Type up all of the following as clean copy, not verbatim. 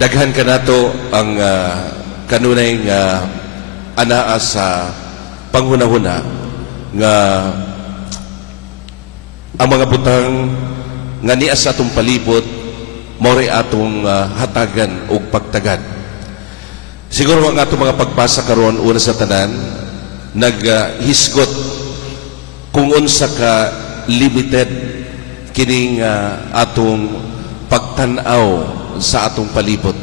Daghan ka nato ang kanunay nga anaa sa panghunahuna nga ang mga butang nga niya sa atong palibot mao'y atong hatagan o pagtagad. Siguro ang atong mga pagbasa karon una sa tanan naghisgot kung unsa ka limited kining atong pagtan-aw sa atong palibot.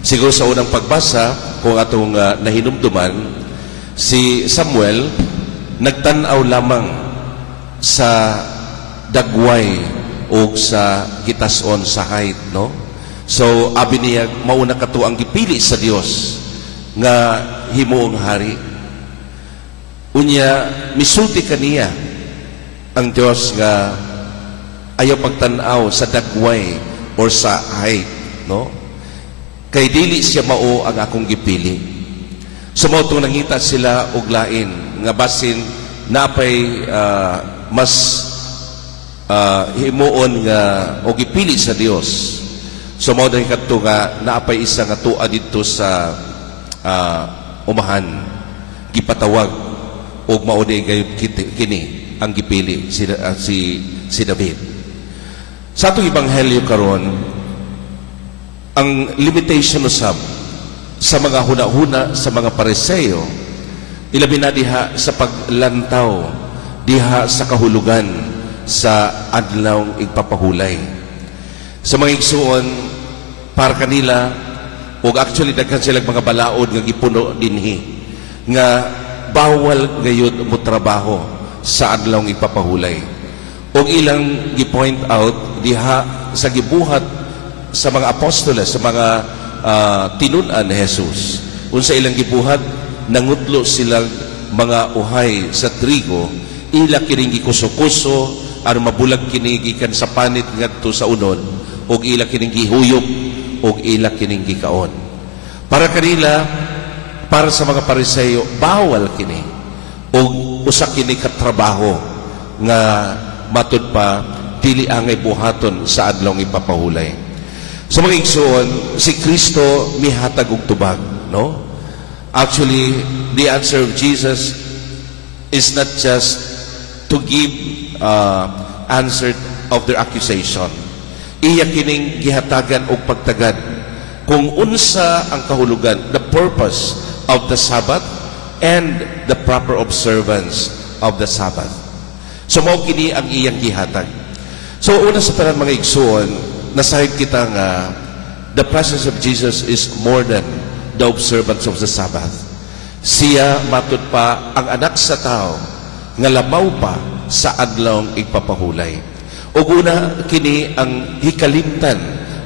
Siguro sa unang pagbasa kung atong nahinumduman, si Samuel nagtan-aw lamang sa dagway o sa gitason sa height, no? So abi niya mauna kato ang gipili sa Dios nga himuong hari. Unya misulti kaniya ang Dios nga ayaw pagtan-aw sa dagway or sa height, no? Kay dili siya mao ang akong gipili. Sumawto nangita sila og lain nga basin napay mas himuon nga o gipili sa Dios. So mao dahil kadto nga naapay isa nga tua didto sa umahan gipatawag og mao day gayud kini ang gipili si David. Sa atong ebanghelyo karon ang limitation usab sa mga huna-huna sa mga Pariseo ilabi na diha sa paglantaw diha sa kahulugan sa adlawng igpapahulay. Sa mga igsuon para kanila ug actually daghan sila mga balaod nga gipuno dinhi nga bawal gayud mo trabaho sa adlawng igpapahulay. Og ilang gi-point out diha sa gibuhat sa mga apostoles, sa mga tinun-an ni Jesus. Unsa ilang gibuhat, nangutlo silang mga uhay sa trigo, ila kining gikuso-kuso aron mabulag kini gikan sa panit ngadto sa unon, og ila kining gihuyop, og ila kining gikaon. Para kanila, para sa mga Pariseo, bawal kini. Og usa kini ka trabaho nga matud pa dili angay buhaton sa adlawng ipapahulay. Sa mga igsoon, si Kristo mihatag og tubag, no? Actually, the answer of Jesus is not just to give answer of their accusation. Iya kining gihatagan og pagtagad kung unsa ang kahulugan, the purpose of the Sabbath and the proper observance of the Sabbath. So mao kini ang iyang gihatag. So una sa tanan mga igsoon, nasahid kita nga the presence of Jesus is more than the observance of the Sabbath. Siya matud pa ang anak sa tao nga labaw pa sa adlawng igpapahulay. Ug una kini ang hikalimtan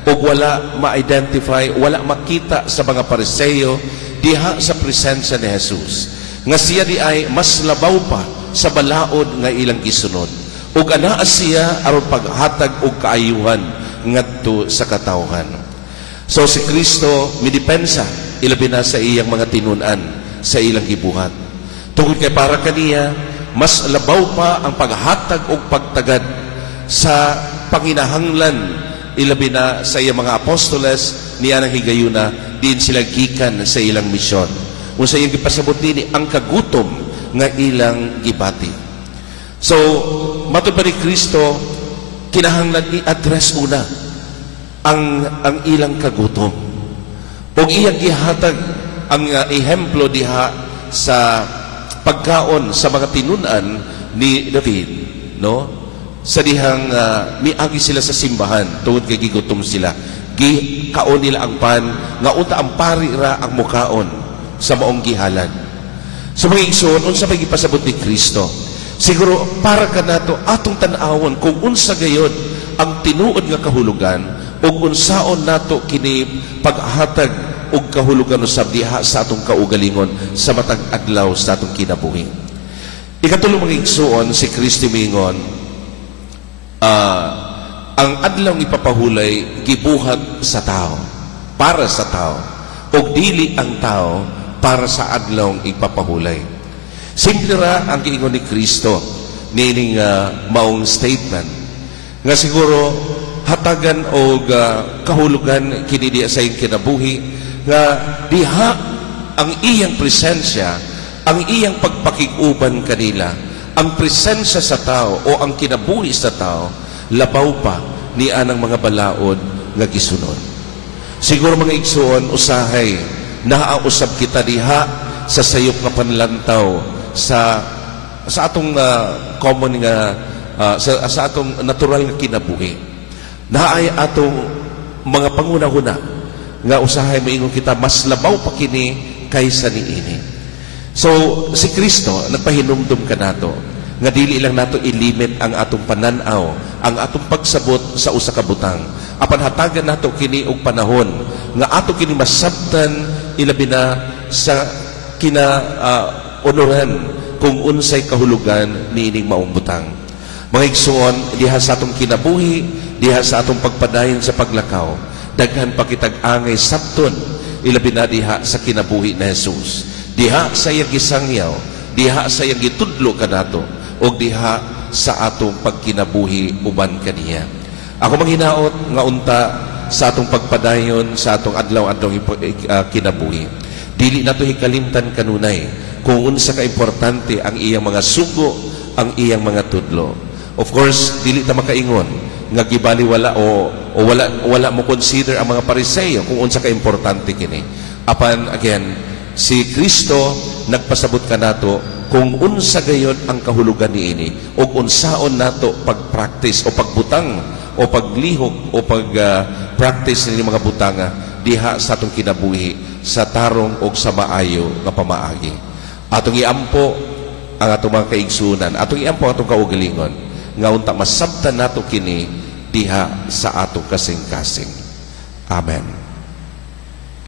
ug wala ma-identify, wala makita sa mga Pariseo diha sa presensya ni Jesus nga siya di ay mas labaw pa sa balaod nga ilang gisunod. Ug anaa siya aron paghatag og kaayuhan ngadto sa katawhan. So si Kristo midepensa ilabi na sa iyang mga tinun-an sa ilang gibuhat. Tungod kay para kaniya mas labaw pa ang paghatag og pagtagad sa panginahanglan ilabi na sa iyang mga apostoles niya nang higayuna din sila gikan sa ilang misyon. Unsa iyang gipasabot nini ang kagutom nga ilang gibati. So matud pa ni Kristo kinahanglan i-address una ang ilang kagutom. Og iyang gihatag ang ehemplo diha sa pagkaon sa mga tinun-an ni David, no? Sa dihang miagi sila sa simbahan tungod kay gigutom sila. Gikaon nila ang pan nga unta ang pari ra ang mukaon sa maong gihalan. So mga igsoon, unsa may gipasabot ni Kristo? Siguro para kanato atong tan-awon kung unsa gayod ang tinuod nga kahulugan ug unsaon nato kini paghatag og kahulugan usab diha sa atong kaugalingon sa matag adlaw sa atong kinabuhi. Ikatulo mga igsoon, si Kristo mingon ang adlaw ipapahulay gibuhat sa tao, para sa tao, ug dili ang tao para sa adlaw ipapahulay. Simple ra ang giingon ni Kristo nining maong statement nga siguro hatagan o kahulugan kini diya sa iyong kinabuhi nga diha ang iyang presensya, ang iyang pagpakiguban kanila, ang presensya sa tao o ang kinabuhi sa tao labaw pa ni anang mga balaod nga gisunod. Siguro mga igsoon usahay naausab kita diha sa sayop nga panlantaw sa atong common nga sa atong natural nga kinabuhi. Naay atong mga pangunahuna nga usahay maingon kita mas labaw pa kini kaysa niini. So si Kristo nagpahinumdum kanato nga dili lang nato ilimit ang atong pananaw, ang atong pagsabot sa usa ka butang. Apan hatagan nato kini og panahon nga ato kini masabtan ilabi na sa onoran kung unsay kahulugan niining maong butang. Mga igsoon, diha sa atong kinabuhi, diha sa atong pagpadayon sa paglakaw, daghan pa kitag angay sabton ilabi na diha sa kinabuhi na Jesus. Diha sa iyang gisangyaw, diha sa iyang gitudlo kanato, o diha sa atong pagkinabuhi uban kaniya. Ako manghinaot nga unta sa atong pagpadayon sa atong adlaw-adlaw kinabuhi. Dili nato hikalimtan kanunay kung unsa ka importante ang iyang mga sugo, ang iyang mga tudlo. Of course, dili ta makaingon nga gibaliwala o wala mo consider ang mga Pariseo kung unsa ka importante kini. Apan again, si Kristo nagpasabot kanato kung unsa gayon ang kahulugan niini ug unsaon nato pagpractice o pagbutang o paglihok o pag-practice ni mga butanga diha sa atong kinabuhi sa tarong o sa maayo nga pamaagi. Atong iampo ang atong mga kaigsunan, atong iampo atong kaugalingon nga unta masabtan nato kini diha sa atong kasing-kasing. Amen.